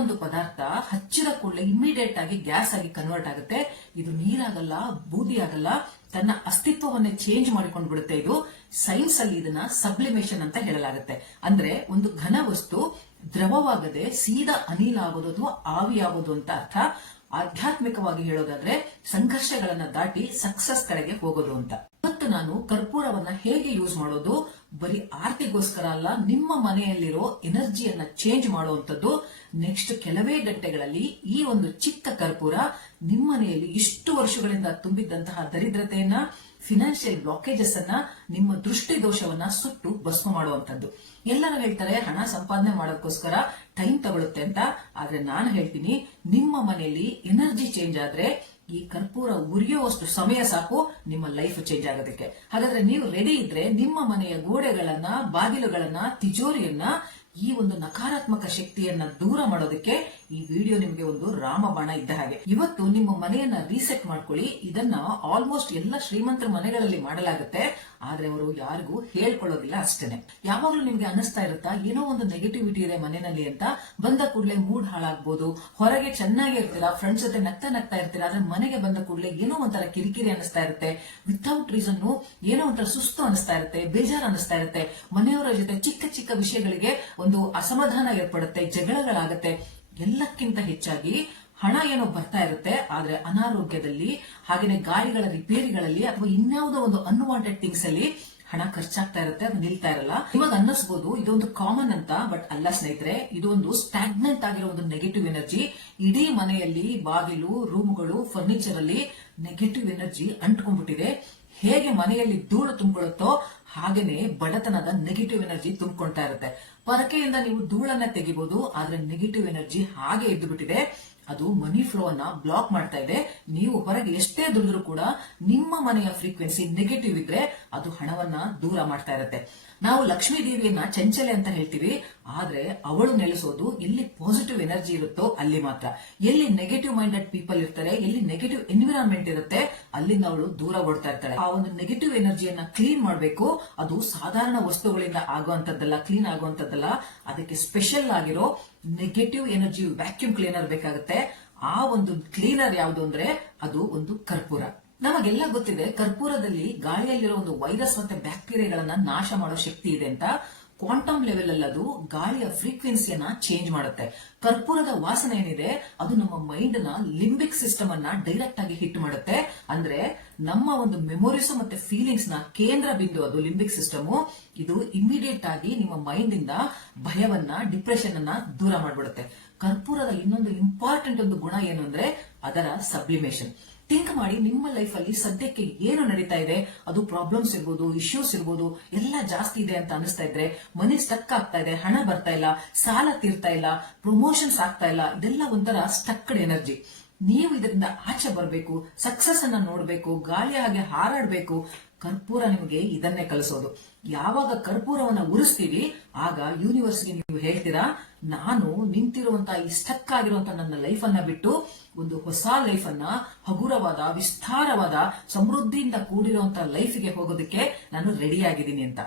ಒಂದು ಪದಾರ್ಥ ಹಚ್ಚಿದ ಕೂಡಲೇ ಇಮಿಡಿಯೇಟ್ ಆಗಿ ಗ್ಯಾಸ್ ಆಗಿ ಕನ್ವರ್ಟ್ ಆಗುತ್ತೆ. ಇದು ನೀರಾಗಲ್ಲ, ಬೂದಿ ಆಗಲ್ಲ, ತನ್ನ ಅಸ್ತಿತ್ವವನ್ನೇ ಚೇಂಜ್ ಮಾಡಿಕೊಂಡು ಬಿಡುತ್ತೆ. ಇದು ಸೈನ್ಸ್ ಅಲ್ಲಿ ಇದನ್ನ ಸಬ್ಲಿಮೇಷನ್ ಅಂತ ಹೇಳಲಾಗುತ್ತೆ. ಅಂದ್ರೆ ಒಂದು ಘನ ವಸ್ತು ದ್ರವವಾಗದೆ ಸೀದಾ ಅನಿಲ ಆಗೋದು ಅಥವಾ ಆವಿಯಾಗೋದು ಅಂತ ಅರ್ಥ. ಆಧ್ಯಾತ್ಮಿಕವಾಗಿ ಹೇಳೋದಾದ್ರೆ ಸಂಘರ್ಷಗಳನ್ನ ದಾಟಿ ಸಕ್ಸಸ್ ಕಡೆಗೆ ಹೋಗೋದು ಅಂತ. ಇವತ್ತು ನಾನು ಕರ್ಪೂರವನ್ನ ಹೇಗೆ ಯೂಸ್ ಮಾಡೋದು, ಬರೀ ಆರ್ತಿಗೋಸ್ಕರ ಅಲ್ಲ, ನಿಮ್ಮ ಮನೆಯಲ್ಲಿರೋ ಎನರ್ಜಿಯನ್ನ ಚೇಂಜ್ ಮಾಡುವಂತದ್ದು. ನೆಕ್ಸ್ಟ್ ಕೆಲವೇ ಗಂಟೆಗಳಲ್ಲಿ ಈ ಒಂದು ಚಿಕ್ಕ ಕರ್ಪೂರ ನಿಮ್ಮ ಮನೆಯಲ್ಲಿ ಇಷ್ಟು ವರ್ಷಗಳಿಂದ ತುಂಬಿದ್ದಂತಹ ದರಿದ್ರತೆಯನ್ನ, ಫಿನಾನ್ಷಿಯಲ್ ಬ್ಲಾಕೇಜಸ್ ಅನ್ನ, ನಿಮ್ಮ ದೃಷ್ಟಿ ದೋಷವನ್ನ ಸುಟ್ಟು ಭಸ್ಮ ಮಾಡುವಂತದ್ದು. ಎಲ್ಲರೂ ಹೇಳ್ತಾರೆ ಹಣ ಸಂಪಾದನೆ ಮಾಡೋದಕ್ಕೋಸ್ಕರ ಟೈಮ್ ತಗೊಳುತ್ತೆ ಅಂತ. ಆದ್ರೆ ನಾನು ಹೇಳ್ತೀನಿ, ನಿಮ್ಮ ಮನೆಯಲ್ಲಿ ಎನರ್ಜಿ ಚೇಂಜ್ ಆದ್ರೆ ಈ ಕರ್ಪೂರ ಉರಿಯುವಷ್ಟು ಸಮಯ ಸಾಕು ನಿಮ್ಮ ಲೈಫ್ ಚೇಂಜ್ ಆಗೋದಕ್ಕೆ. ಹಾಗಾದ್ರೆ ನೀವು ರೆಡಿ ಇದ್ರೆ ನಿಮ್ಮ ಮನೆಯ ಗೋಡೆಗಳನ್ನ, ಬಾಗಿಲುಗಳನ್ನ, ತಿಜೋರಿಯನ್ನ, ಈ ಒಂದು ನಕಾರಾತ್ಮಕ ಶಕ್ತಿಯನ್ನ ದೂರ ಮಾಡೋದಕ್ಕೆ ಈ ವಿಡಿಯೋ ನಿಮಗೆ ಒಂದು ರಾಮಬಾಣ ಇದ್ದ ಹಾಗೆ. ಇವತ್ತು ನಿಮ್ಮ ಮನೆಯನ್ನ ರೀಸೆಟ್ ಮಾಡ್ಕೊಳ್ಳಿ. ಇದನ್ನ ಆಲ್ಮೋಸ್ಟ್ ಎಲ್ಲ ಶ್ರೀಮಂತರ ಮನೆಗಳಲ್ಲಿ ಮಾಡಲಾಗುತ್ತೆ, ಆದ್ರೆ ಅವರು ಯಾರಿಗೂ ಹೇಳ್ಕೊಳ್ಳೋದಿಲ್ಲ ಅಷ್ಟೇನೆ. ಯಾವಾಗ್ಲೂ ನಿಮ್ಗೆ ಅನಿಸ್ತಾ ಇರುತ್ತಾ ಏನೋ ಒಂದು ನೆಗೆಟಿವಿಟಿ ಇದೆ ಮನೆಯಲ್ಲಿ ಅಂತ. ಬಂದ ಕೂಡಲೇ ಮೂಡ್ ಹಾಳಾಗ್ಬೋದು, ಹೊರಗೆ ಚೆನ್ನಾಗಿ ಇರ್ತೀರಾ, ಫ್ರೆಂಡ್ಸ್ ಜೊತೆ ನಗ್ತಾ ಇರ್ತೀರಾ, ಆದ್ರೆ ಮನೆಗೆ ಬಂದ ಕೂಡಲೇ ಏನೋ ಒಂಥರ ಕಿರಿಕಿರಿ ಅನಿಸ್ತಾ ಇರುತ್ತೆ. ವಿತೌಟ್ ರೀಸನ್ ಏನೋ ಒಂಥರ ಸುಸ್ತು ಅನಿಸ್ತಾ ಇರುತ್ತೆ, ಬೇಜಾರು ಅನಿಸ್ತಾ ಇರುತ್ತೆ. ಮನೆಯವರ ಜೊತೆ ಚಿಕ್ಕ ಚಿಕ್ಕ ವಿಷಯಗಳಿಗೆ ಒಂದು ಅಸಮಾಧಾನ ಏರ್ಪಡುತ್ತೆ, ಜಗಳಗಳಾಗತ್ತೆ. ಎಲ್ಲಕ್ಕಿಂತ ಹೆಚ್ಚಾಗಿ ಹಣ ಏನೋ ಬರ್ತಾ ಇರುತ್ತೆ, ಆದ್ರೆ ಅನಾರೋಗ್ಯದಲ್ಲಿ, ಹಾಗೇನೆ ಗಾಡಿಗಳ ರಿಪೇರಿಗಳಲ್ಲಿ ಅಥವಾ ಇನ್ಯಾವುದೋ ಒಂದು ಅನ್ವಾಂಟೆಡ್ ಥಿಂಗ್ಸ್ ಅಲ್ಲಿ ಹಣ ಖರ್ಚಾಗ್ತಾ ಇರುತ್ತೆ, ಅದು ನಿಲ್ತಾ ಇರಲ್ಲ. ಇವಾಗ ಅನ್ನಿಸಬಹುದು ಇದೊಂದು ಕಾಮನ್ ಅಂತ, ಬಟ್ ಅಲ್ಲ ಸ್ನೇಹಿತರೆ. ಇದೊಂದು ಸ್ಟಾಗ್ನೆಂಟ್ ಆಗಿರೋ ಒಂದು ನೆಗೆಟಿವ್ ಎನರ್ಜಿ. ಇಡೀ ಮನೆಯಲ್ಲಿ ಬಾಗಿಲು, ರೂಮ್ಗಳು, ಫರ್ನಿಚರ್ ಅಲ್ಲಿ ನೆಗೆಟಿವ್ ಎನರ್ಜಿ ಅಂಟ್ಕೊಂಡ್ಬಿಟ್ಟಿದೆ. ಹೇಗೆ ಮನೆಯಲ್ಲಿ ಧೂಳು ತುಂಬಿಕೊಳ್ಳುತ್ತೋ ಹಾಗೇನೆ ಬಡತನದ ನೆಗೆಟಿವ್ ಎನರ್ಜಿ ತುಂಬಿಕೊಳ್ತಾ ಇರುತ್ತೆ. ಪರಕೆಯಿಂದ ನೀವು ಧೂಳನ್ನ ತೆಗಿಬಹುದು, ಆದ್ರೆ ನೆಗೆಟಿವ್ ಎನರ್ಜಿ ಹಾಗೆ ಇದ್ದು ಬಿಟ್ಟಿದೆ. ಅದು ಮನಿ ಫ್ಲೋ ಅನ್ನ ಬ್ಲಾಕ್ ಮಾಡ್ತಾ ಇದೆ. ನೀವು ಹೊರಗೆ ಎಷ್ಟೇ ದುಡಿದ್ರೂ ಕೂಡ ನಿಮ್ಮ ಮನೆಯ ಫ್ರೀಕ್ವೆನ್ಸಿ ನೆಗೆಟಿವ್ ಇದ್ರೆ ಅದು ಹಣವನ್ನ ದೂರ ಮಾಡ್ತಾ ಇರುತ್ತೆ. ನಾವು ಲಕ್ಷ್ಮೀ ದೇವಿಯನ್ನ ಚಂಚಲೆ ಅಂತ ಹೇಳ್ತೀವಿ, ಆದ್ರೆ ಅವಳು ನೆಲೆಸೋದು ಎಲ್ಲಿ ಪಾಸಿಟಿವ್ ಎನರ್ಜಿ ಇರುತ್ತೋ ಅಲ್ಲಿ ಮಾತ್ರ. ಎಲ್ಲಿ ನೆಗೆಟಿವ್ ಮೈಂಡೆಡ್ ಪೀಪಲ್ ಇರ್ತಾರೆ, ಎಲ್ಲಿ ನೆಗೆಟಿವ್ ಎನ್ವಿರಾನ್ಮೆಂಟ್ ಇರುತ್ತೆ, ಅಲ್ಲಿಂದ ಅವಳು ದೂರ ಓಡ್ತಾ ಇರ್ತಾಳೆ. ಆ ಒಂದು ನೆಗೆಟಿವ್ ಎನರ್ಜಿಯನ್ನ ಕ್ಲೀನ್ ಮಾಡಬೇಕು. ಅದು ಸಾಧಾರಣ ವಸ್ತುಗಳಿಂದ ಆಗುವಂತದ್ದಲ್ಲ, ಕ್ಲೀನ್ ಆಗುವಂತದ್ದಲ್ಲ. ಅದಕ್ಕೆ ಸ್ಪೆಷಲ್ ಆಗಿರೋ ನೆಗೆಟಿವ್ ಎನರ್ಜಿ ವ್ಯಾಕ್ಯೂಮ್ ಕ್ಲೀನರ್ ಬೇಕಾಗುತ್ತೆ. ಆ ಒಂದು ಕ್ಲೀನರ್ ಯಾವುದು ಅಂದ್ರೆ ಅದು ಒಂದು ಕರ್ಪೂರ. ನಮಗೆಲ್ಲ ಗೊತ್ತಿದೆ ಕರ್ಪೂರದಲ್ಲಿ ಗಾಳಿಯಲ್ಲಿರೋ ಒಂದು ವೈರಸ್ ಮತ್ತೆ ಬ್ಯಾಕ್ಟೀರಿಯಾಗಳನ್ನ ನಾಶ ಮಾಡೋ ಶಕ್ತಿ ಇದೆ ಅಂತ. ಕ್ವಾಂಟಮ್ ಲೆವೆಲ್ ಅಲ್ಲಿ ಅದು ಗಾಳಿಯ ಫ್ರೀಕ್ವೆನ್ಸಿಯನ್ನ ಚೇಂಜ್ ಮಾಡುತ್ತೆ. ಕರ್ಪೂರದ ವಾಸನೆ ಏನಿದೆ ಅದು ನಮ್ಮ ಮೈಂಡ್ ನ ಲಿಂಬಿಕ್ ಸಿಸ್ಟಮ್ ಅನ್ನ ಡೈರೆಕ್ಟ್ ಆಗಿ ಹಿಟ್ ಮಾಡುತ್ತೆ. ಅಂದ್ರೆ ನಮ್ಮ ಒಂದು ಮೆಮೊರೀಸ್ ಮತ್ತೆ ಫೀಲಿಂಗ್ಸ್ ನ ಕೇಂದ್ರ ಬಿಂದು ಅದು ಲಿಂಬಿಕ್ ಸಿಸ್ಟಮ್. ಇದು ಇಮಿಡಿಯೇಟ್ ಆಗಿ ನಿಮ್ಮ ಮೈಂಡ್ ಇಂದ ಭಯವನ್ನ, ಡಿಪ್ರೆಷನ್ ಅನ್ನ ದೂರ ಮಾಡ್ಬಿಡುತ್ತೆ. ಕರ್ಪೂರದ ಇನ್ನೊಂದು ಇಂಪಾರ್ಟೆಂಟ್ ಒಂದು ಗುಣ ಏನು ಅಂದ್ರೆ ಅದರ ಸಬ್ಲಿಮೇಷನ್. ಥಿಂಕ್ ಮಾಡಿ, ನಿಮ್ಮ ಲೈಫ್ ಅಲ್ಲಿ ಸದ್ಯಕ್ಕೆ ಏನು ನಡೀತಾ ಇದೆ, ಅದು ಪ್ರಾಬ್ಲಮ್ಸ್ ಇರ್ಬೋದು, ಇಶ್ಯೂಸ್ ಇರ್ಬೋದು, ಎಲ್ಲ ಜಾಸ್ತಿ ಇದೆ ಅಂತ ಅನಿಸ್ತಾ ಇದ್ರೆ, ಮನಿ ಸ್ಟಕ್ ಆಗ್ತಾ ಇದೆ, ಹಣ ಬರ್ತಾ ಇಲ್ಲ, ಸಾಲ ತೀರ್ತಾ ಇಲ್ಲ, ಪ್ರಮೋಷನ್ಸ್ ಆಗ್ತಾ ಇಲ್ಲ, ಇದೆಲ್ಲ ಒಂಥರ ಸ್ಟಕ್ಡ್ ಎನರ್ಜಿ. ನೀವು ಇದರಿಂದ ಆಚೆ ಬರಬೇಕು, ಸಕ್ಸಸ್ ಅನ್ನ ನೋಡ್ಬೇಕು, ಗಾಳಿಯ ಹಾಗೆ ಹಾರಾಡ್ಬೇಕು. ಕರ್ಪೂರ ನಿಮಗೆ ಇದನ್ನೇ ಕಲಿಸೋದು. ಯಾವಾಗ ಕರ್ಪೂರವನ್ನ ಉರಿಸ್ತೀವಿ ಆಗ ಯೂನಿವರ್ಸ್ಗೆ ನೀವು ಹೇಳ್ತೀರಾ, ನಾನು ನಿಂತಿರುವಂತಹ ಈ ಸ್ಟಕ್ ಆಗಿರುವಂತಹ ನನ್ನ ಲೈಫ್ ಅನ್ನ ಬಿಟ್ಟು ಒಂದು ಹೊಸ ಲೈಫ್ ಅನ್ನ, ಹಗುರವಾದ, ವಿಸ್ತಾರವಾದ, ಸಮೃದ್ಧಿಯಿಂದ ಕೂಡಿರುವಂತಹ ಲೈಫ್ಗೆ ಹೋಗೋದಕ್ಕೆ ನಾನು ರೆಡಿ ಆಗಿದ್ದೀನಿ ಅಂತ.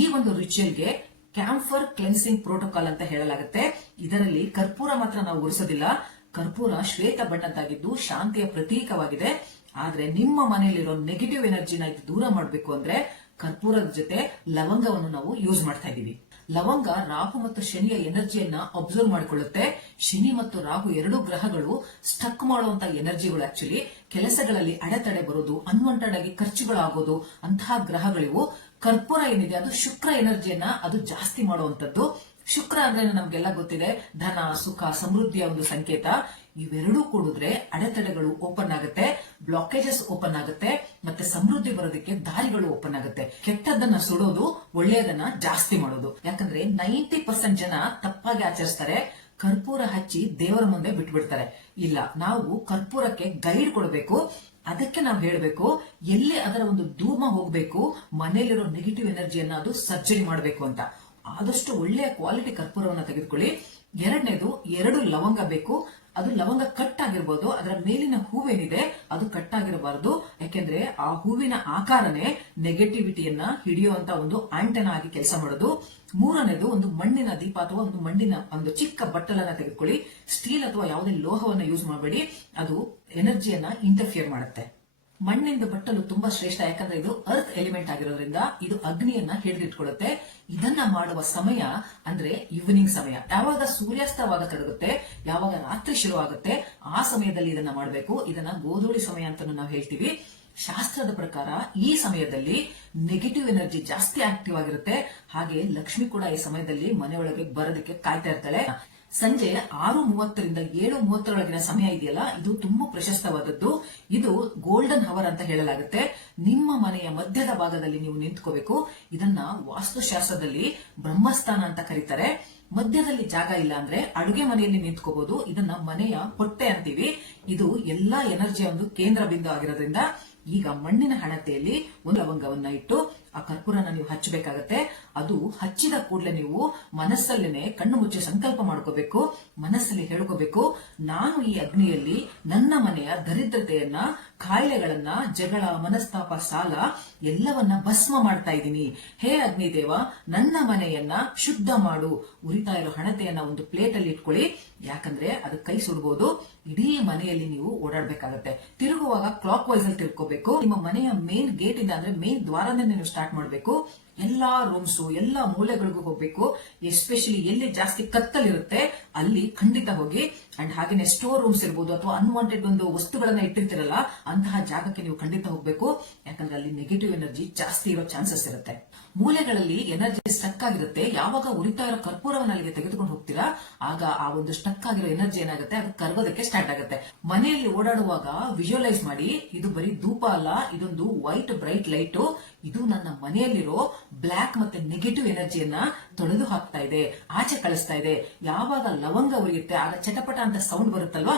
ಈ ಒಂದು ರಿಚುವಲ್ಗೆ ಕ್ಯಾಂಫರ್ ಕ್ಲೆನ್ಸಿಂಗ್ ಪ್ರೋಟೋಕಾಲ್ ಅಂತ ಹೇಳಲಾಗುತ್ತೆ. ಇದರಲ್ಲಿ ಕರ್ಪೂರ ಮಾತ್ರ ನಾವು ಉರಿಸೋದಿಲ್ಲ. ಕರ್ಪೂರ ಶ್ವೇತ ಬಣ್ಣದ್ದಾಗಿದ್ದು ಶಾಂತಿಯ ಪ್ರತೀಕವಾಗಿದೆ. ಆದ್ರೆ ನಿಮ್ಮ ಮನೆಯಲ್ಲಿರೋ ನೆಗೆಟಿವ್ ಎನರ್ಜಿನ ಇದು ದೂರ ಮಾಡಬೇಕು ಅಂದ್ರೆ ಕರ್ಪೂರದ ಜೊತೆ ಲವಂಗವನ್ನು ನಾವು ಯೂಸ್ ಮಾಡ್ತಾ ಇದೀವಿ. ಲವಂಗ ರಾಹು ಮತ್ತು ಶನಿಯ ಎನರ್ಜಿಯನ್ನ ಅಬ್ಸರ್ವ್ ಮಾಡಿಕೊಳ್ಳುತ್ತೆ. ಶನಿ ಮತ್ತು ರಾಹು ಎರಡು ಗ್ರಹಗಳು ಸ್ಟಕ್ ಮಾಡುವಂತ ಎನರ್ಜಿಗಳು. ಆಕ್ಚುಲಿ ಕೆಲಸಗಳಲ್ಲಿ ಅಡೆತಡೆ ಬರೋದು, ಅನ್ವಾಂಟೆಡ್ ಆಗಿ ಖರ್ಚುಗಳಾಗೋದು ಅಂತಹ ಗ್ರಹಗಳಿವು. ಕರ್ಪೂರ ಏನಿದೆ ಅದು ಶುಕ್ರ ಎನರ್ಜಿಯನ್ನ ಅದು ಜಾಸ್ತಿ ಮಾಡುವಂತದ್ದು. ಶುಕ್ರ ಅಂದ್ರೆ ನಮ್ಗೆಲ್ಲ ಗೊತ್ತಿದೆ, ಧನ, ಸುಖ, ಸಮೃದ್ಧಿಯ ಒಂದು ಸಂಕೇತ. ಇವೆರಡೂ ಕೂಡಿದ್ರೆ ಅಡೆತಡೆಗಳು ಓಪನ್ ಆಗುತ್ತೆ, ಬ್ಲಾಕೇಜಸ್ ಓಪನ್ ಆಗುತ್ತೆ, ಮತ್ತೆ ಸಮೃದ್ಧಿ ಬರೋದಕ್ಕೆ ದಾರಿಗಳು ಓಪನ್ ಆಗುತ್ತೆ. ಕೆಟ್ಟದ್ದನ್ನ ಸುಡೋದು, ಒಳ್ಳೆಯದನ್ನ ಜಾಸ್ತಿ ಮಾಡೋದು. ಯಾಕಂದ್ರೆ 90% ಜನ ತಪ್ಪಾಗಿ ಆಚರಿಸ್ತಾರೆ. ಕರ್ಪೂರ ಹಚ್ಚಿ ದೇವರ ಮುಂದೆ ಬಿಟ್ಬಿಡ್ತಾರೆ. ಇಲ್ಲ, ನಾವು ಕರ್ಪೂರಕ್ಕೆ ಗೈಡ್ ಕೊಡಬೇಕು. ಅದಕ್ಕೆ ನಾವು ಹೇಳಬೇಕು ಎಲ್ಲಿ ಅದರ ಒಂದು ಧೂಮ ಹೋಗ್ಬೇಕು, ಮನೆಯಲ್ಲಿರೋ ನೆಗೆಟಿವ್ ಎನರ್ಜಿಯನ್ನ ಅದು ಸರ್ಜರಿ ಮಾಡಬೇಕು ಅಂತ. ಆದಷ್ಟು ಒಳ್ಳೆಯ ಕ್ವಾಲಿಟಿ ಕರ್ಪೂರವನ್ನ ತೆಗೆದುಕೊಳ್ಳಿ. ಎರಡನೇದು 2 ಲವಂಗ ಬೇಕು. ಅದು ಲವಂಗ ಕಟ್ ಆಗಿರ್ಬೋದು, ಅದರ ಮೇಲಿನ ಹೂವೇನಿದೆ ಅದು ಕಟ್ ಆಗಿರಬಾರದು. ಯಾಕೆಂದ್ರೆ ಆ ಹೂವಿನ ಆಕಾರನೇ ನೆಗೆಟಿವಿಟಿಯನ್ನ ಹಿಡಿಯುವಂತ ಒಂದು ಆಂಟೆನಾ ಆಗಿ ಕೆಲಸ ಮಾಡೋದು. ಮೂರನೇದು, ಒಂದು ಮಣ್ಣಿನ ದೀಪ ಅಥವಾ ಒಂದು ಮಣ್ಣಿನ ಒಂದು ಚಿಕ್ಕ ಬಟ್ಟಲನ್ನ ತೆಗೆದುಕೊಳ್ಳಿ. ಸ್ಟೀಲ್ ಅಥವಾ ಯಾವುದೇ ಲೋಹವನ್ನ ಯೂಸ್ ಮಾಡಬೇಡಿ, ಅದು ಎನರ್ಜಿಯನ್ನ ಇಂಟರ್ಫಿಯರ್ ಮಾಡುತ್ತೆ. ಮಣ್ಣಿಂದ ಬಟ್ಟಲು ತುಂಬಾ ಶ್ರೇಷ್ಠ, ಯಾಕಂದ್ರೆ ಇದು ಅರ್ತ್ ಎಲಿಮೆಂಟ್ ಆಗಿರೋದ್ರಿಂದ ಇದು ಅಗ್ನಿಯನ್ನ ಹಿಡಿದಿಟ್ಕೊಳ್ಳುತ್ತೆ. ಇದನ್ನ ಮಾಡುವ ಸಮಯ ಅಂದ್ರೆ ಈವ್ನಿಂಗ್ ಸಮಯ, ಯಾವಾಗ ಸೂರ್ಯಾಸ್ತವಾಗ ತೊಡಗುತ್ತೆ, ಯಾವಾಗ ರಾತ್ರಿ ಶುರುವಾಗುತ್ತೆ ಆ ಸಮಯದಲ್ಲಿ ಇದನ್ನ ಮಾಡಬೇಕು. ಇದನ್ನ ಗೋಧೂಳಿ ಸಮಯ ಅಂತ ನಾವು ಹೇಳ್ತೀವಿ. ಶಾಸ್ತ್ರದ ಪ್ರಕಾರ ಈ ಸಮಯದಲ್ಲಿ ನೆಗೆಟಿವ್ ಎನರ್ಜಿ ಜಾಸ್ತಿ ಆಕ್ಟಿವ್ ಆಗಿರುತ್ತೆ. ಹಾಗೆ ಲಕ್ಷ್ಮಿ ಕೂಡ ಈ ಸಮಯದಲ್ಲಿ ಮನೆಯೊಳಗೆ ಬರೋದಕ್ಕೆ ಕಾಯ್ತಾ ಇರ್ತಾಳೆ. ಸಂಜೆ 6:30ರಿಂದ 7:30 ಸಮಯ ಇದೆಯಲ್ಲ, ಇದು ತುಂಬಾ ಪ್ರಶಸ್ತವಾದದ್ದು. ಇದು ಗೋಲ್ಡನ್ ಹವರ್ ಅಂತ ಹೇಳಲಾಗುತ್ತೆ. ನಿಮ್ಮ ಮನೆಯ ಮಧ್ಯದ ಭಾಗದಲ್ಲಿ ನೀವು ನಿಂತ್ಕೋಬೇಕು. ಇದನ್ನ ವಾಸ್ತುಶಾಸ್ತ್ರದಲ್ಲಿ ಬ್ರಹ್ಮಸ್ಥಾನ ಅಂತ ಕರೀತಾರೆ. ಮಧ್ಯದಲ್ಲಿ ಜಾಗ ಇಲ್ಲ ಅಂದ್ರೆ ಅಡುಗೆ ಮನೆಯಲ್ಲಿ ನಿಂತ್ಕೋಬಹುದು. ಇದನ್ನ ಮನೆಯ ಹೊಟ್ಟೆ ಅಂತೀವಿ. ಇದು ಎಲ್ಲಾ ಎನರ್ಜಿಯ ಒಂದು ಕೇಂದ್ರ ಬಿಂದು ಆಗಿರೋದ್ರಿಂದ ಈಗ ಮಣ್ಣಿನ ಹಣತೆಯಲ್ಲಿ ಒಂದು ಲವಂಗವನ್ನ ಇಟ್ಟು ಆ ಕರ್ಪೂರನ ನೀವು ಹಚ್ಚಬೇಕಾಗತ್ತೆ. ಅದು ಹಚ್ಚಿದ ಕೂಡಲೇ ನೀವು ಮನಸ್ಸಲ್ಲೇನೆ ಕಣ್ಣು ಮುಚ್ಚಿ ಸಂಕಲ್ಪ ಮಾಡ್ಕೋಬೇಕು. ಮನಸ್ಸಲ್ಲಿ ಹೇಳ್ಕೋಬೇಕು, ನಾನು ಈ ಅಗ್ನಿಯಲ್ಲಿ ನನ್ನ ಮನೆಯ ದರಿದ್ರತೆಯನ್ನ, ಕಾಯಿಲೆಗಳನ್ನ, ಜಗಳ, ಮನಸ್ತಾಪ, ಸಾಲ ಎಲ್ಲವನ್ನ ಭಸ್ಮ ಮಾಡ್ತಾ ಇದ್ದೀನಿ. ಹೇ ಅಗ್ನಿದೇವ, ನನ್ನ ಮನೆಯನ್ನ ಶುದ್ಧ ಮಾಡು. ಉರಿತಾ ಇರೋ ಹಣತೆಯನ್ನ ಒಂದು ಪ್ಲೇಟ್ ಅಲ್ಲಿ ಇಟ್ಕೊಳ್ಳಿ. ಯಾಕಂದ್ರೆ ಅದು ಕೈ ಸುಡಬಹುದು. ಇಡೀ ಮನೆಯಲ್ಲಿ ನೀವು ಓಡಾಡ್ಬೇಕಾಗತ್ತೆ. ತಿರುಗುವಾಗ ಕ್ಲಾಕ್ ವೈಸ್ ಅಲ್ಲಿ ತಿರ್ಕೋಬೇಕು. ನಿಮ್ಮ ಮನೆಯ ಮೇನ್ ಗೇಟ್ ಇಂದ ಅಂದ್ರೆ ಮೇನ್ ದ್ವಾರದಿಂದ ನೀವು ಸ್ಟಾರ್ಟ್ ಮಾಡಬೇಕು. ಎಲ್ಲಾ ರೂಮ್ಸ್, ಎಲ್ಲಾ ಮೂಲೆಗಳಿಗೂ ಹೋಗ್ಬೇಕು. ಎಸ್ಪೆಷಲಿ ಎಲ್ಲಿ ಜಾಸ್ತಿ ಕತ್ತಲಿರುತ್ತೆ ಅಲ್ಲಿ ಖಂಡಿತ ಹೋಗಿ. ಅಂಡ್ ಹಾಗೇನೆ ಸ್ಟೋರ್ ರೂಮ್ಸ್ ಇರ್ಬೋದು ಅಥವಾ ಅನ್ವಾಂಟೆಡ್ ಒಂದು ವಸ್ತುಗಳನ್ನ ಇಟ್ಟಿರ್ತಿರಲ್ಲ, ಅಂತಹ ಜಾಗಕ್ಕೆ ನೀವು ಖಂಡಿತ ಹೋಗ್ಬೇಕು. ಯಾಕಂದ್ರೆ ಅಲ್ಲಿ ನೆಗೆಟಿವ್ ಎನರ್ಜಿ ಜಾಸ್ತಿ ಇರೋ ಚಾನ್ಸಸ್ ಇರುತ್ತೆ. ಮೂಲೆಗಳಲ್ಲಿ ಎನರ್ಜಿ ಸ್ಟಕ್ ಆಗಿರುತ್ತೆ. ಯಾವಾಗ ಉರಿತಾ ಇರೋ ಕರ್ಪೂರವನ್ನ ಅಲ್ಲಿಗೆ ತೆಗೆದುಕೊಂಡು ಹೋಗ್ತೀರಾ, ಆಗ ಆ ಒಂದು ಸ್ಟಕ್ ಆಗಿರೋ ಎನರ್ಜಿ ಏನಾಗುತ್ತೆ, ಅದು ಕರಗೋದಕ್ಕೆ ಸ್ಟಾರ್ಟ್ ಆಗುತ್ತೆ. ಮನೆಯಲ್ಲಿ ಓಡಾಡುವಾಗ ವಿಜುವಲೈಸ್ ಮಾಡಿ, ಇದು ಬರೀ ಧೂಪ ಅಲ್ಲ, ಇದೊಂದು ವೈಟ್ ಬ್ರೈಟ್ ಲೈಟ್. ಇದು ನನ್ನ ಮನೆಯಲ್ಲಿರೋ ಬ್ಲಾಕ್ ಮತ್ತೆ ನೆಗೆಟಿವ್ ಎನರ್ಜಿಯನ್ನ ತೊಳೆದು ಹಾಕ್ತಾ ಇದೆ, ಆಚೆ ಕಳಿಸ್ತಾ ಇದೆ. ಯಾವಾಗ ಲವಂಗ ಉರಿಯುತ್ತೆ ಆಗ ಚಟಪಟ ಅಂತ ಸೌಂಡ್ ಬರುತ್ತಲ್ವಾ,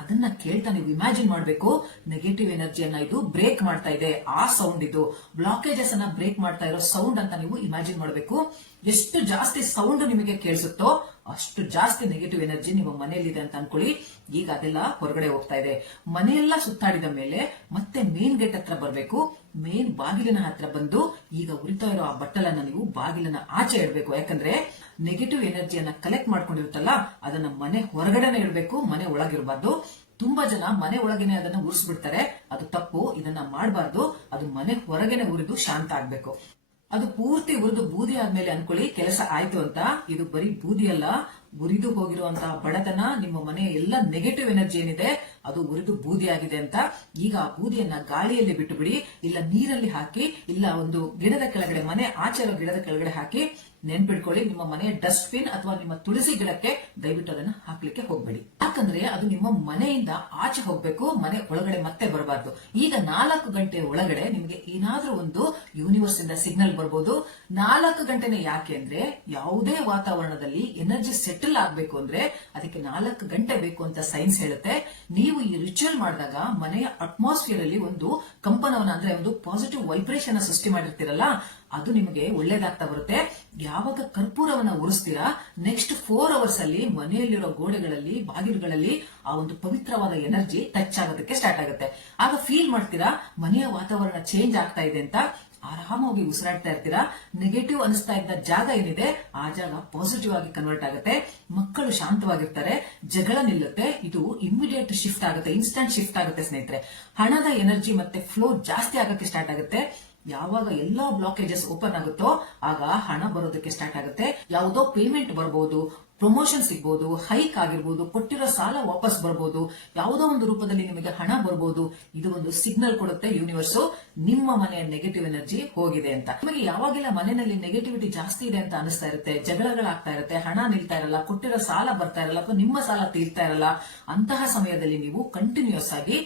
ಅದನ್ನ ಕೇಳ್ತಾ ನೀವು ಇಮ್ಯಾಜಿನ್ ಮಾಡಬೇಕು, ನೆಗೆಟಿವ್ ಎನರ್ಜಿಯನ್ನ ಇದು ಬ್ರೇಕ್ ಮಾಡ್ತಾ ಇದೆ. ಆ ಸೌಂಡ್ ಇದು ಬ್ಲಾಕೇಜಸ್ ಅನ್ನ ಬ್ರೇಕ್ ಮಾಡ್ತಾ ಇರೋ ಸೌಂಡ್ ಅಂತ ನೀವು ಇಮ್ಯಾಜಿನ್ ಮಾಡಬೇಕು. ಎಷ್ಟು ಜಾಸ್ತಿ ಸೌಂಡ್ ನಿಮಗೆ ಕೇಳಿಸುತ್ತೋ ಅಷ್ಟು ಜಾಸ್ತಿ ನೆಗೆಟಿವ್ ಎನರ್ಜಿ ನಿಮ್ಮ ಮನೆಯಲ್ಲಿದೆ ಅಂತ ಅನ್ಕೊಳ್ಳಿ. ಈಗ ಅದೆಲ್ಲ ಹೊರಗಡೆ ಹೋಗ್ತಾ ಇದೆ. ಮನೆಯೆಲ್ಲ ಸುತ್ತಾಡಿದ ಮೇಲೆ ಮತ್ತೆ ಮೇನ್ ಗೇಟ್ ಹತ್ರ ಬರಬೇಕು. ಮೇನ್ ಬಾಗಿಲಿನ ಹತ್ರ ಬಂದು ಈಗ ಉರಿತಾ ಇರೋ ಆ ಬಟ್ಟಲನ್ನ ನೀವು ಬಾಗಿಲನ್ನ ಆಚೆ ಇಡಬೇಕು. ಯಾಕಂದ್ರೆ ನೆಗೆಟಿವ್ ಎನರ್ಜಿಯನ್ನ ಕಲೆಕ್ಟ್ ಮಾಡ್ಕೊಂಡಿರುತ್ತಲ್ಲ, ಅದನ್ನ ಮನೆ ಹೊರಗಡೆನೆ ಇಡಬೇಕು, ಮನೆ ಒಳಗಿರಬಾರ್ದು. ತುಂಬಾ ಜನ ಮನೆ ಒಳಗೇನೆ ಅದನ್ನ ಉರಿಸ್ಬಿಡ್ತಾರೆ. ಅದು ತಪ್ಪು. ಇದನ್ನ ಮಾಡಬಾರ್ದು. ಅದು ಮನೆ ಹೊರಗೇನೆ ಉರಿದು ಶಾಂತ ಆಗ್ಬೇಕು. ಅದು ಪೂರ್ತಿ ಉರಿದು ಬೂದಿ ಆದ್ಮೇಲೆ ಅನ್ಕೊಳ್ಳಿ ಕೆಲಸ ಆಯ್ತು ಅಂತ. ಇದು ಬರೀ ಬೂದಿ ಅಲ್ಲ, ಉರಿದು ಹೋಗಿರುವಂತಹ ಬಡತನ, ನಿಮ್ಮ ಮನೆಯ ಎಲ್ಲ ನೆಗೆಟಿವ್ ಎನರ್ಜಿ ಏನಿದೆ ಅದು ಉರಿದು ಬೂದಿ ಆಗಿದೆ ಅಂತ. ಈಗ ಆ ಬೂದಿಯನ್ನ ಗಾಳಿಯಲ್ಲಿ ಬಿಟ್ಟು ಬಿಡಿ, ಇಲ್ಲ ನೀರಲ್ಲಿ ಹಾಕಿ, ಇಲ್ಲ ಒಂದು ಗಿಡದ ಕೆಳಗಡೆ, ಮನೆ ಆಚೆ ಇರೋ ಗಿಡದ ಕೆಳಗಡೆ ಹಾಕಿ ನೆನ್ಪಿಡ್ಕೊಳ್ಳಿ. ನಿಮ್ಮ ಮನೆಯ ಡಸ್ಟ್ ಬಿನ್ ಅಥವಾ ನಿಮ್ಮ ತುಳಸಿ ಗಿಡಕ್ಕೆ ದಯವಿಟ್ಟು ಅದನ್ನ ಹಾಕ್ಲಿಕ್ಕೆ ಹೋಗ್ಬೇಡಿ. ಯಾಕಂದ್ರೆ ಅದು ನಿಮ್ಮ ಮನೆಯಿಂದ ಆಚೆ ಹೋಗ್ಬೇಕು, ಮನೆ ಒಳಗಡೆ ಮತ್ತೆ ಬರಬಾರ್ದು. ಈಗ 4 ಗಂಟೆಯ ಒಳಗಡೆ ನಿಮ್ಗೆ ಏನಾದ್ರೂ ಒಂದು ಯೂನಿವರ್ಸ್ ಇಂದ ಸಿಗ್ನಲ್ ಬರ್ಬೋದು. 4 ಗಂಟೆನೆ ಯಾಕೆ ಅಂದ್ರೆ, ಯಾವುದೇ ವಾತಾವರಣದಲ್ಲಿ ಎನರ್ಜಿ ಸೆಟಲ್ ಆಗ್ಬೇಕು ಅಂದ್ರೆ ಅದಕ್ಕೆ 4 ಗಂಟೆ ಬೇಕು ಅಂತ ಸೈನ್ಸ್ ಹೇಳುತ್ತೆ. ನೀವು ಈ ರಿಚುವಲ್ ಮಾಡಿದಾಗ ಮನೆಯ ಅಟ್ಮಾಸ್ಫಿಯರ್ ಅಲ್ಲಿ ಒಂದು ಕಂಪನವನ್ನ ಅಂದ್ರೆ ಒಂದು ಪಾಸಿಟಿವ್ ವೈಬ್ರೇಷನ್ ಸೃಷ್ಟಿ ಮಾಡಿರ್ತೀರಲ್ಲ, ಅದು ನಿಮಗೆ ಒಳ್ಳೇದಾಗ್ತಾ ಬರುತ್ತೆ. ಯಾವಾಗ ಕರ್ಪೂರವನ್ನ ಉರಿಸ್ತೀರಾ, ನೆಕ್ಸ್ಟ್ 4 ಅವರ್ಸ್ ಅಲ್ಲಿ ಮನೆಯಲ್ಲಿರೋ ಗೋಡೆಗಳಲ್ಲಿ, ಬಾಗಿಲುಗಳಲ್ಲಿ ಆ ಒಂದು ಪವಿತ್ರವಾದ ಎನರ್ಜಿ ಟಚ್ ಆಗೋದಕ್ಕೆ ಸ್ಟಾರ್ಟ್ ಆಗುತ್ತೆ. ಆಗ ಫೀಲ್ ಮಾಡ್ತೀರಾ ಮನೆಯ ವಾತಾವರಣ ಚೇಂಜ್ ಆಗ್ತಾ ಇದೆ ಅಂತ. ಆರಾಮಾಗಿ ಉಸಿರಾಡ್ತಾ ಇರ್ತೀರಾ. ನೆಗೆಟಿವ್ ಅನಿಸ್ತಾ ಇದ್ದ ಜಾಗ ಏನಿದೆ ಆ ಜಾಗ ಪಾಸಿಟಿವ್ ಆಗಿ ಕನ್ವರ್ಟ್ ಆಗುತ್ತೆ. ಮಕ್ಕಳು ಶಾಂತವಾಗಿರ್ತಾರೆ, ಜಗಳ ನಿಲ್ಲುತ್ತೆ. ಇದು ಇಮಿಡಿಯೇಟ್ ಶಿಫ್ಟ್ ಆಗುತ್ತೆ, ಇನ್ಸ್ಟಂಟ್ ಶಿಫ್ಟ್ ಆಗುತ್ತೆ ಸ್ನೇಹಿತರೆ. ಹಣದ ಎನರ್ಜಿ ಮತ್ತೆ ಫ್ಲೋ ಜಾಸ್ತಿ ಆಗಕ್ಕೆ ಸ್ಟಾರ್ಟ್ ಆಗುತ್ತೆ. ಯಾವಾಗ ಎಲ್ಲಾ ಬ್ಲಾಕೇಜಸ್ ಓಪನ್ ಆಗುತ್ತೋ ಆಗ ಹಣ ಬರೋದಕ್ಕೆ ಸ್ಟಾರ್ಟ್ ಆಗುತ್ತೆ. ಯಾವುದೋ ಪೇಮೆಂಟ್ ಬರ್ಬೋದು, ಪ್ರಮೋಷನ್ ಸಿಗ್ಬೋದು, ಹೈಕ್ ಆಗಿರ್ಬೋದು, ಕೊಟ್ಟಿರೋ ಸಾಲ ವಾಪಸ್ ಬರ್ಬೋದು, ಯಾವುದೋ ಒಂದು ರೂಪದಲ್ಲಿ ನಿಮಗೆ ಹಣ ಬರ್ಬೋದು. ಇದು ಒಂದು ಸಿಗ್ನಲ್ ಕೊಡುತ್ತೆ ಯೂನಿವರ್ಸ್, ನಿಮ್ಮ ಮನೆಯ ನೆಗೆಟಿವ್ ಎನರ್ಜಿ ಹೋಗಿದೆ ಅಂತ. ನಿಮಗೆ ಯಾವಾಗೆಲ್ಲ ಮನೆಯಲ್ಲಿ ನೆಗೆಟಿವಿಟಿ ಜಾಸ್ತಿ ಇದೆ ಅಂತ ಅನಿಸ್ತಾ ಇರುತ್ತೆ, ಜಗಳಗಳಾಗ್ತಾ ಇರುತ್ತೆ, ಹಣ ನಿಲ್ತಾ ಇರಲ್ಲ, ಕೊಟ್ಟಿರೋ ಸಾಲ ಬರ್ತಾ ಇರಲ್ಲ ಅಥವಾ ನಿಮ್ಮ ಸಾಲ ತೀರ್ತಾ ಇರಲ್ಲ, ಅಂತಹ ಸಮಯದಲ್ಲಿ ನೀವು ಕಂಟಿನ್ಯೂಸ್ ಆಗಿ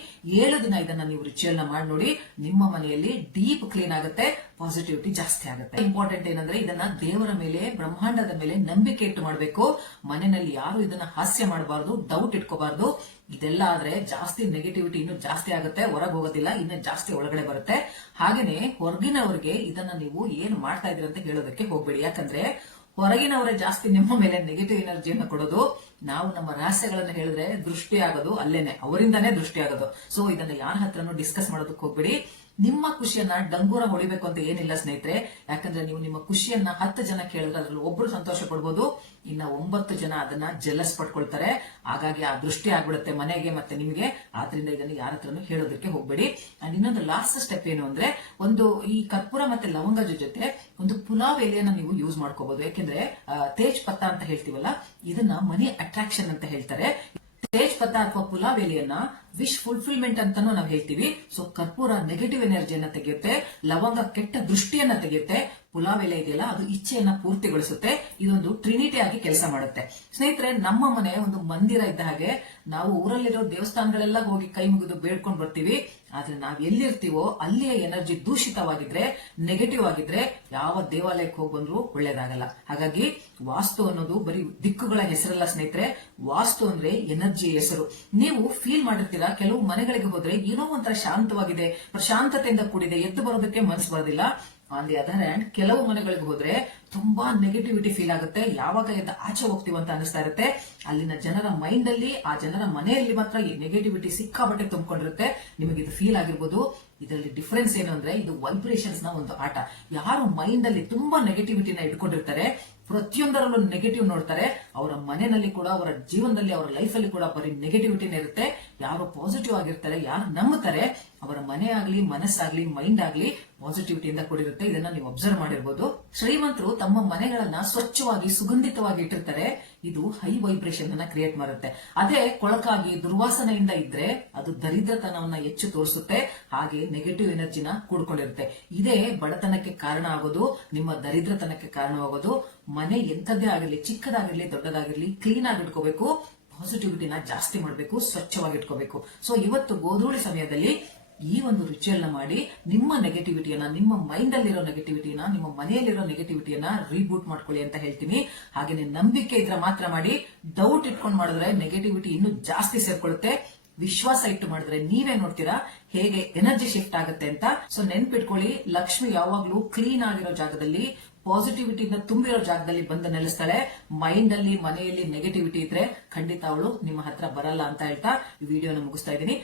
7 ದಿನ ಇದನ್ನ ನೀವು ರಿಚುವಲ್ ನ ಮಾಡಿ ನೋಡಿ. ನಿಮ್ಮ ಮನೆಯಲ್ಲಿ ಡೀಪ್ ಕ್ಲೀನ್ ಆಗುತ್ತೆ, ಪಾಸಿಟಿವಿಟಿ ಜಾಸ್ತಿ ಆಗುತ್ತೆ. ಇಂಪಾರ್ಟೆಂಟ್ ಏನಂದ್ರೆ ಇದನ್ನ ದೇವರ ಮೇಲೆ, ಬ್ರಹ್ಮಾಂಡದ ಮೇಲೆ ನಂಬಿಕೆ ಇಟ್ಟು ಮಾಡಬೇಕು. ಮನೆಯಲ್ಲಿ ಯಾರು ಇದನ್ನ ಹಾಸ್ಯ ಮಾಡಬಾರ್ದು, ಡೌಟ್ ಇಟ್ಕೋಬಾರ್ದು. ಇದೆಲ್ಲ ಆದ್ರೆ ಜಾಸ್ತಿ ನೆಗೆಟಿವಿಟಿ ಇನ್ನು ಜಾಸ್ತಿ ಆಗುತ್ತೆ, ಹೊರಗೆ ಹೋಗೋದಿಲ್ಲ, ಇನ್ನು ಜಾಸ್ತಿ ಒಳಗಡೆ ಬರುತ್ತೆ. ಹಾಗೇನೆ ಹೊರಗಿನವರಿಗೆ ಇದನ್ನ ನೀವು ಏನು ಮಾಡ್ತಾ ಇದ್ರಿ ಅಂತ ಹೇಳೋದಕ್ಕೆ ಹೋಗ್ಬೇಡಿ. ಯಾಕಂದ್ರೆ ಹೊರಗಿನವರೇ ಜಾಸ್ತಿ ನಿಮ್ಮ ಮೇಲೆ ನೆಗೆಟಿವ್ ಎನರ್ಜಿಯನ್ನು ಕೊಡೋದು. ನಾವು ನಮ್ಮ ರಹಸ್ಯಗಳನ್ನ ಹೇಳಿದ್ರೆ ದೃಷ್ಟಿ ಆಗೋದು ಅಲ್ಲೇನೆ, ಅವರಿಂದಾನೇ ದೃಷ್ಟಿ ಆಗೋದು. ಸೊ ಇದನ್ನ ಯಾರ ಹತ್ರನೂ ಡಿಸ್ಕಸ್ ಮಾಡೋದಕ್ಕೆ ಹೋಗ್ಬೇಡಿ. ನಿಮ್ಮ ಖುಷಿಯನ್ನ ಡಂಗೂರ ಹೊಡಿಬೇಕು ಅಂತ ಏನಿಲ್ಲ ಸ್ನೇಹಿತರೆ. ಯಾಕಂದ್ರೆ ನೀವು ನಿಮ್ಮ ಖುಷಿಯನ್ನ 10 ಜನ ಕೇಳಿದ್ರೆ ಅದ್ರಲ್ಲಿ ಒಬ್ರು ಸಂತೋಷ ಪಡ್ಬೋದು, ಇನ್ನ 9 ಜನ ಅದನ್ನ ಜೆಲಸ್ ಪಡ್ಕೊಳ್ತಾರೆ. ಹಾಗಾಗಿ ಆ ದೃಷ್ಟಿ ಆಗ್ಬಿಡುತ್ತೆ ಮನೆಗೆ ಮತ್ತೆ ನಿಮಗೆ. ಆದ್ರಿಂದ ಇದನ್ನು ಯಾರ ಹತ್ರನೂ ಹೇಳೋದಕ್ಕೆ ಹೋಗ್ಬೇಡಿ. ಅಂಡ್ ಇನ್ನೊಂದು ಲಾಸ್ಟ್ ಸ್ಟೆಪ್ ಏನು ಅಂದ್ರೆ, ಒಂದು ಈ ಕರ್ಪೂರ ಮತ್ತೆ ಲವಂಗದ ಜೊತೆ ಒಂದು ಪುಲಾವ್ ಎಲೆಯನ್ನ ನೀವು ಯೂಸ್ ಮಾಡ್ಕೋಬಹುದು. ಯಾಕೆಂದ್ರೆ ತೇಜ್ ಪತ್ತ ಅಂತ ಹೇಳ್ತೀವಲ್ಲ, ಇದನ್ನ ಮನಿ ಅಟ್ರಾಕ್ಷನ್ ಅಂತ ಹೇಳ್ತಾರೆ. ತೇಜ್ ಪತ್ತ ಅಥವಾ ಪುಲಾವ್ ಎಲೆಯನ್ನ ವಿಶ್ ಫುಲ್ಫಿಲ್ಮೆಂಟ್ ಅಂತಾನು ನಾವು ಹೇಳ್ತೀವಿ. ಸೊ ಕರ್ಪೂರ ನೆಗೆಟಿವ್ ಎನರ್ಜಿಯನ್ನ ತೆಗೆಯುತ್ತೆ, ಲವಂಗ ಕೆಟ್ಟ ದೃಷ್ಟಿಯನ್ನ ತೆಗೆಯುತ್ತೆ, ಪುಲಾವ್ ಎಲೆ ಇದೆಯಲ್ಲ ಅದು ಇಚ್ಛೆಯನ್ನ ಪೂರ್ತಿಗೊಳಿಸುತ್ತೆ. ಇದೊಂದು ಟ್ರಿನಿಟಿ ಆಗಿ ಕೆಲಸ ಮಾಡುತ್ತೆ. ಸ್ನೇಹಿತರೆ, ನಮ್ಮ ಮನೆ ಒಂದು ಮಂದಿರ ಇದ್ದ ಹಾಗೆ. ನಾವು ಊರಲ್ಲಿರೋ ದೇವಸ್ಥಾನಗಳೆಲ್ಲ ಹೋಗಿ ಕೈ ಮುಗಿದು ಬೇಡ್ಕೊಂಡ್ ಬರ್ತೀವಿ. ಆದ್ರೆ ನಾವ್ ಎಲ್ಲಿರ್ತೀವೋ ಅಲ್ಲಿಯ ಎನರ್ಜಿ ದೂಷಿತವಾಗಿದ್ರೆ, ನೆಗೆಟಿವ್ ಆಗಿದ್ರೆ ಯಾವ ದೇವಾಲಯಕ್ಕೆ ಹೋಗಿ ಬಂದ್ರು ಒಳ್ಳೇದಾಗಲ್ಲ. ಹಾಗಾಗಿ ವಾಸ್ತು ಅನ್ನೋದು ಬರೀ ದಿಕ್ಕುಗಳ ಹೆಸರಲ್ಲ ಸ್ನೇಹಿತರೆ. ವಾಸ್ತು ಅಂದ್ರೆ ಎನರ್ಜಿ ಹೆಸರು. ನೀವು ಫೀಲ್ ಮಾಡಿರ್ತೀರಾ, ಕೆಲವು ಮನೆಗಳಿಗೆ ಹೋದ್ರೆ ಏನೋ ಒಂಥರ ಶಾಂತವಾಗಿದೆ, ಪ್ರಶಾಂತತೆಯಿಂದ ಕೂಡಿದೆ, ಎದ್ದು ಬರೋದಕ್ಕೆ ಮನಸ್ಸು ಬರೋದಿಲ್ಲ. ಆನ್ ದಿ ಅದರ್ ಹ್ಯಾಂಡ್ ಕೆಲವು ಮನೆಗಳಿಗೆ ಹೋದ್ರೆ ತುಂಬಾ ನೆಗೆಟಿವಿಟಿ ಫೀಲ್ ಆಗುತ್ತೆ. ಯಾವಾಗ ಎದ್ದು ಆಚೆ ಹೋಗ್ತೀವಿ ಅಂತ ಅನಿಸ್ತಾ ಇರುತ್ತೆ. ಅಲ್ಲಿನ ಜನರ ಮೈಂಡ್ ಅಲ್ಲಿ, ಆ ಜನರ ಮನೆಯಲ್ಲಿ ಮಾತ್ರ ಈ ನೆಗೆಟಿವಿಟಿ ಸಿಕ್ಕಾಬಟ್ಟೆ ತುಂಬಿಕೊಂಡಿರುತ್ತೆ. ನಿಮಗೆ ಇದು ಫೀಲ್ ಆಗಿರ್ಬೋದು. ಇದರಲ್ಲಿ ಡಿಫರೆನ್ಸ್ ಏನು ಅಂದ್ರೆ, ಇದು ವೈಬ್ರೇಷನ್ಸ್ ನ ಒಂದು ಆಟ. ಯಾರು ಮೈಂಡ್ ಅಲ್ಲಿ ತುಂಬಾ ನೆಗೆಟಿವಿಟಿನ ಇಟ್ಕೊಂಡಿರ್ತಾರೆ, ಪ್ರತಿಯೊಂದರಲ್ಲೂ ನೆಗೆಟಿವ್ ನೋಡ್ತಾರೆ, ಅವರ ಮನೆಯಲ್ಲಿ ಕೂಡ, ಅವರ ಜೀವನದಲ್ಲಿ, ಅವರ ಲೈಫ್ ಅಲ್ಲಿ ಕೂಡ ಬರೀ ನೆಗೆಟಿವಿಟಿನೇ ಇರುತ್ತೆ. ಯಾರು ಪಾಸಿಟಿವ್ ಆಗಿರ್ತಾರೆ, ಯಾರು ನಂಬುತ್ತಾರೆ, ಅವರ ಮನೆ ಆಗ್ಲಿ, ಮನಸ್ಸಾಗ್ಲಿ, ಮೈಂಡ್ ಆಗ್ಲಿ ಪಾಸಿಟಿವಿಟಿಯಿಂದ ಕೂಡಿರುತ್ತೆ. ಇದನ್ನ ನೀವು ಅಬ್ಸರ್ವ್ ಮಾಡಿರ್ಬೋದು. ಶ್ರೀಮಂತರು ತಮ್ಮ ಮನೆಗಳನ್ನ ಸ್ವಚ್ಛವಾಗಿ, ಸುಗಂಧಿತವಾಗಿ ಇಟ್ಟಿರ್ತಾರೆ. ಇದು ಹೈ ವೈಬ್ರೇಷನ್ ಅನ್ನ ಕ್ರಿಯೇಟ್ ಮಾಡುತ್ತೆ. ಅದೇ ಕೊಳಕಾಗಿ ದುರ್ವಾಸನೆಯಿಂದ ಇದ್ರೆ ಅದು ದರಿದ್ರತನವನ್ನ ಹೆಚ್ಚು ತೋರಿಸುತ್ತೆ, ಹಾಗೆ ನೆಗೆಟಿವ್ ಎನರ್ಜಿನ ಕೂಡ್ಕೊಂಡಿರುತ್ತೆ. ಇದೇ ಬಡತನಕ್ಕೆ ಕಾರಣ ಆಗೋದು, ನಿಮ್ಮ ದರಿದ್ರತನಕ್ಕೆ ಕಾರಣವಾಗೋದು. ಮನೆ ಎಂಥದ್ದೇ ಆಗಿರ್ಲಿ, ಚಿಕ್ಕದಾಗಿರ್ಲಿ, ದೊಡ್ಡದಾಗಿರ್ಲಿ, ಕ್ಲೀನ್ ಆಗಿ ಇಟ್ಕೋಬೇಕು, ಪಾಸಿಟಿವಿಟಿನ ಜಾಸ್ತಿ ಮಾಡಬೇಕು, ಸ್ವಚ್ಛವಾಗಿ ಇಟ್ಕೋಬೇಕು. ಸೊ ಇವತ್ತು ಗೋಧೂಳಿ ಸಮಯದಲ್ಲಿ ಈ ಒಂದು ರಿಚುವಲ್ ನ ಮಾಡಿ ನಿಮ್ಮ ನೆಗೆಟಿವಿಟಿಯನ್ನ, ನಿಮ್ಮ ಮೈಂಡ್ ಅಲ್ಲಿರೋ ನೆಗೆಟಿವಿಟಿನ, ನಿಮ್ಮ ಮನೆಯಲ್ಲಿರೋ ನೆಗೆಟಿವಿಟಿಯನ್ನ ರೀಬೂಟ್ ಮಾಡ್ಕೊಳ್ಳಿ ಅಂತ ಹೇಳ್ತೀನಿ. ಹಾಗೇನೆ ನಂಬಿಕೆ ಇದ್ರೆ ಮಾತ್ರ ಮಾಡಿ. ಡೌಟ್ ಇಟ್ಕೊಂಡು ಮಾಡಿದ್ರೆ ನೆಗೆಟಿವಿಟಿ ಇನ್ನೂ ಜಾಸ್ತಿ ಸೇರ್ಕೊಳ್ಳುತ್ತೆ. ವಿಶ್ವಾಸ ಇಟ್ಟು ಮಾಡಿದ್ರೆ ನೀವೇ ನೋಡ್ತೀರಾ ಹೇಗೆ ಎನರ್ಜಿ ಶಿಫ್ಟ್ ಆಗುತ್ತೆ ಅಂತ. ಸೊ ನೆನ್ಪಿಟ್ಕೊಳ್ಳಿ, ಲಕ್ಷ್ಮಿ ಯಾವಾಗ್ಲೂ ಕ್ಲೀನ್ ಆಗಿರೋ ಜಾಗದಲ್ಲಿ, ಪಾಸಿಟಿವಿಟಿನ ತುಂಬಿರೋ ಜಾಗದಲ್ಲಿ ಬಂದು ನೆಲೆಸ್ತಾಳೆ. ಮೈಂಡ್ ಅಲ್ಲಿ, ಮನೆಯಲ್ಲಿ ನೆಗೆಟಿವಿಟಿ ಇದ್ರೆ ಖಂಡಿತ ಅವಳು ನಿಮ್ಮ ಹತ್ರ ಬರಲ್ಲ ಅಂತ ಹೇಳ್ತಾ ಈ ವಿಡಿಯೋನ ಮುಗಿಸ್ತಾ ಇದ್ದೀನಿ.